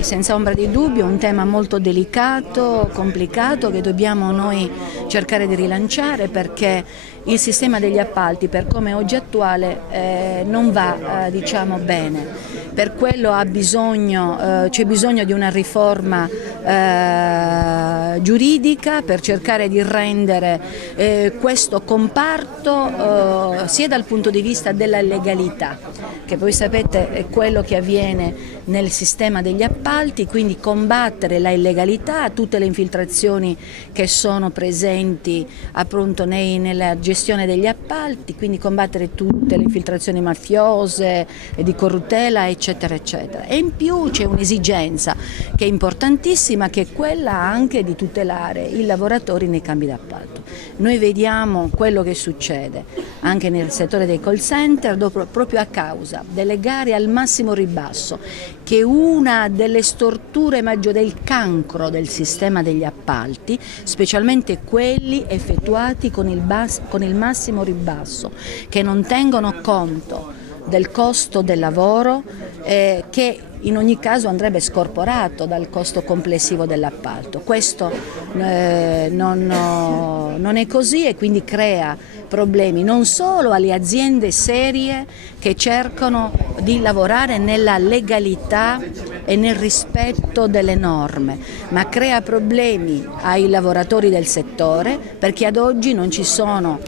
senza ombra di dubbio un tema molto delicato, complicato, che dobbiamo noi cercare di rilanciare, perché il sistema degli appalti, per come è oggi attuale, non va diciamo bene. Per quello c'è bisogno di una riforma giuridica per cercare di rendere questo comparto sia dal punto di vista della legalità, che voi sapete è quello che avviene nel sistema degli appalti, quindi combattere la illegalità, tutte le infiltrazioni che sono presenti appunto nella gestione degli appalti, quindi combattere tutte le infiltrazioni mafiose, di corruttela, eccetera eccetera. E in più c'è un'esigenza che è importantissima, che è quella anche di tutelare i lavoratori nei cambi d'appalto. Noi vediamo quello che succede anche nel settore dei call center, proprio a causa delle gare al massimo ribasso, che è una delle storture maggiori, del cancro del sistema degli appalti, specialmente quelli effettuati con il massimo ribasso, che non tengono conto del costo del lavoro, che in ogni caso andrebbe scorporato dal costo complessivo dell'appalto. Questo non è così, e quindi crea problemi non solo alle aziende serie che cercano di lavorare nella legalità e nel rispetto delle norme, ma crea problemi ai lavoratori del settore, perché ad oggi non ci sono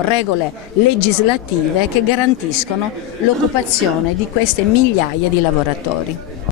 regole legislative che garantiscono l'occupazione di queste migliaia di lavoratori.